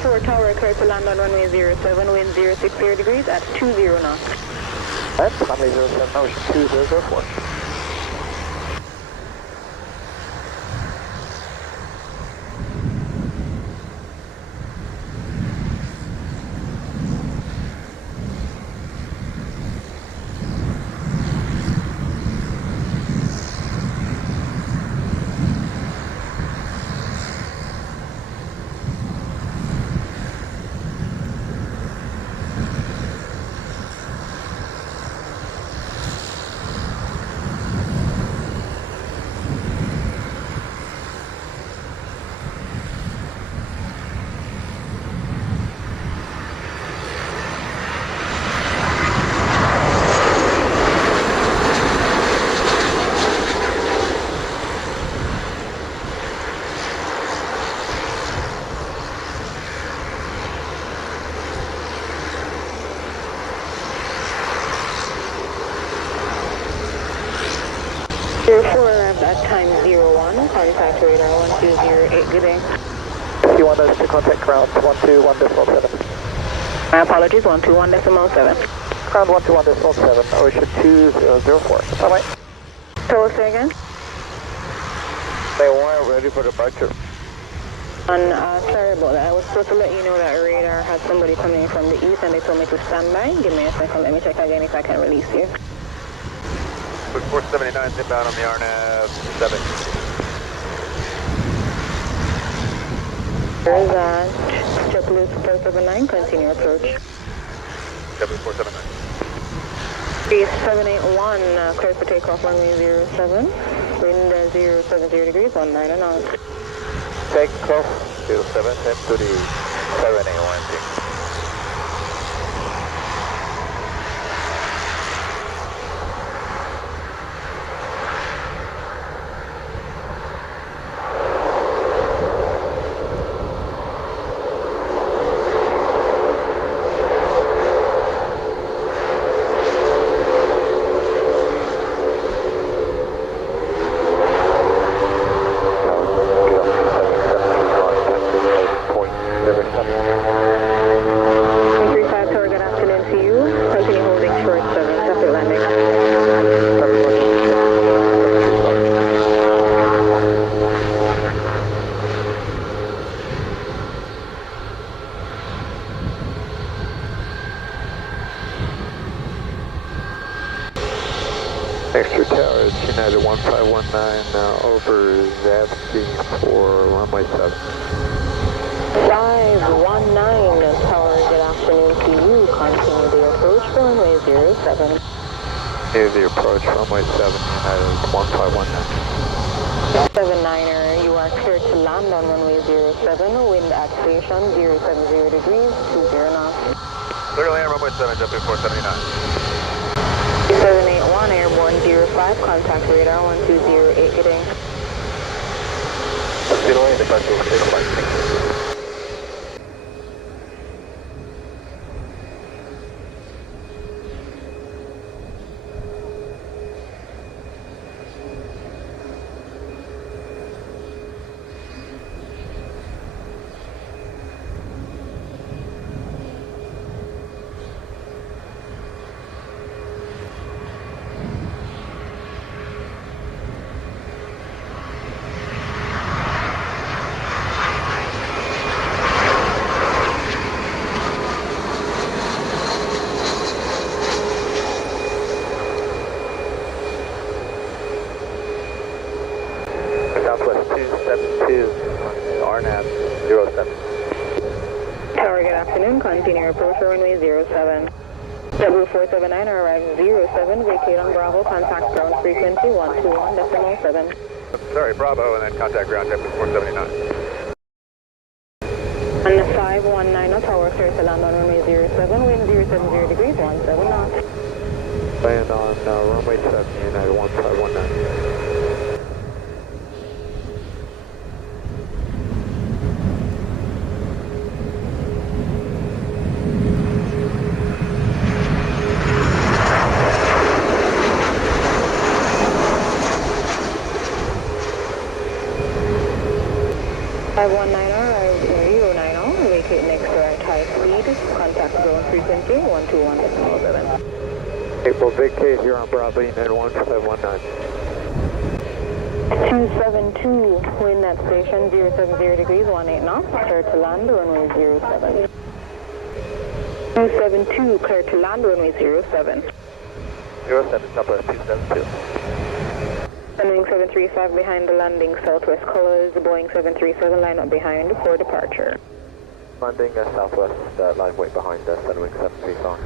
04 tower, clear to land on runway 07, wind 060 degrees at 20 knots. That's runway 07, ocean 2004. Arrived at time 01, contact radar 1208, good day. If you want us to contact ground 121.7. My apologies, 121.7. Ground 121.7, ocean 2004. Bye-bye. Tower, say again? They weren't ready for departure. And sorry about that, I was supposed to let you know that radar had somebody coming in from the east and they told me to stand by. Give me a second, let me check again if I can release you. 479 inbound on the RNAV 7. There's JetBlue 479, continue approach. W479. 3781, clear for takeoff runway 07, wind 070 degrees, 19 knots. Takeoff 07, 10 to the 781. Extra tower, United 1519, over Zavsky for runway 7. 519, tower, good afternoon to you. Continue the approach for runway 07. Here's the approach, runway 7, United 1519. 79er, you are cleared to land on runway 07, wind at station 070 degrees, 20 knots. Clearly on runway 7, jumping 479. 781, airborne 05, contact radar 1208, good day. Zero, departure will take flight, thank you. Southwest 272, RNAV 07. Tower, good afternoon. Continue approach for runway 07. W479 arrives 07, vacate on Bravo, contact ground frequency 121.7. Sorry, Bravo, and then contact ground JetBlue 479. And 519, tower, clear to land on runway 07, wind 070 degrees, 17 knots. Land on runway 7, United 1519. 519 arrive 090, vacate next direct high speed, contact zone frequency 121.7. April vacate here on Bravo United 1519. 272, wind at station 070 degrees 18 knots, clear to land runway 07. 272, clear to land runway 07. 07, Southwest 272. Boeing 735 behind the landing, southwest colors, Boeing 737 line up behind for departure. Landing southwest, line way behind us, Sunwing 735.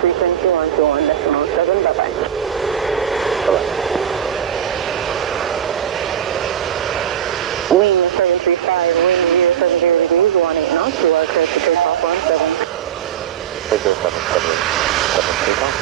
Frequency 121.7, bye-bye. Wing 735, wind 070 degrees, 18 knots, you are clear to take off on 7. 7 take off.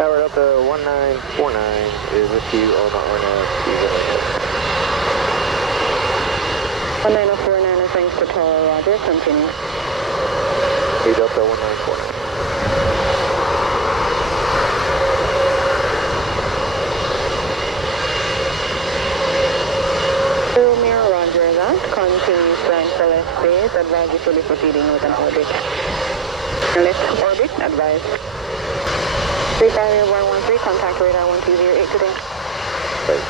Tower Delta 1949 is with you on the RNAV 19049, thanks to Tower, roger, continue. Hey Delta 1949. Romeo, roger that, continue flying for left base, advise you fully proceeding with an orbit. Left orbit, advise. 35113, contact radar 1208 today. Right,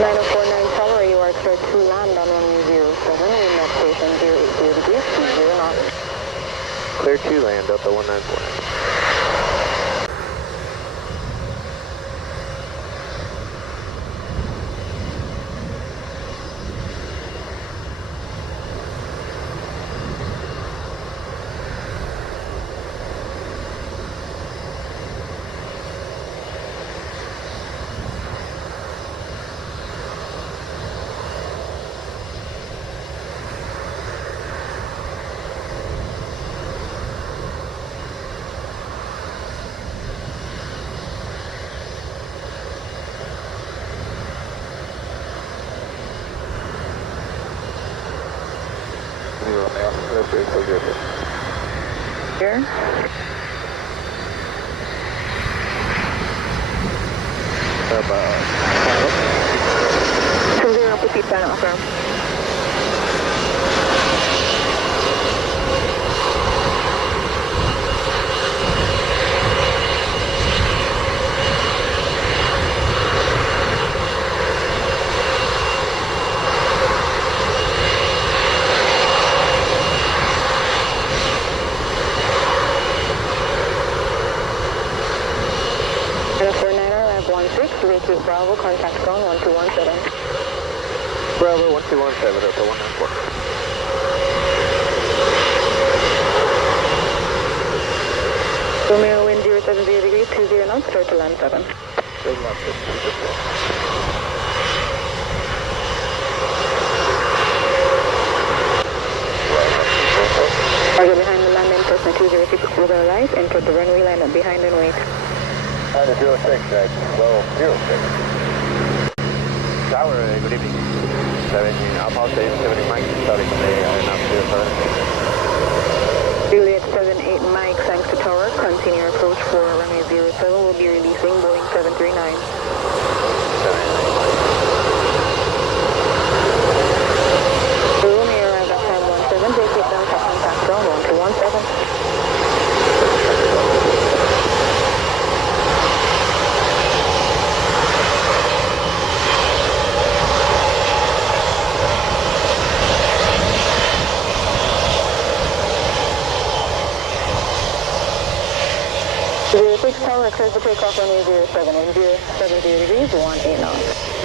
9049 Tower, you are clear to land on runway 07, wind at station 080 degrees, 20 knots. Clear to land, Delta 1949. Here. So 0, proceed final affirm. Vacate Bravo, contact zone 1217. Bravo 1217, Delta 194. Romeo, wind 070 degrees, 20 knots, clear to land 7. Target behind the landing, person 206 over right, enter the runway, line up behind and wait. 06, well, 06. Tower, good evening. 17, Alpha Station 70 Mike, starting today, now 07. Juliet 78 Mike, thanks to Tower, continue approach for runway 07, will be releasing Boeing 739. 79. clears the takeoff runway 07, wind 070 degrees, 18 knots.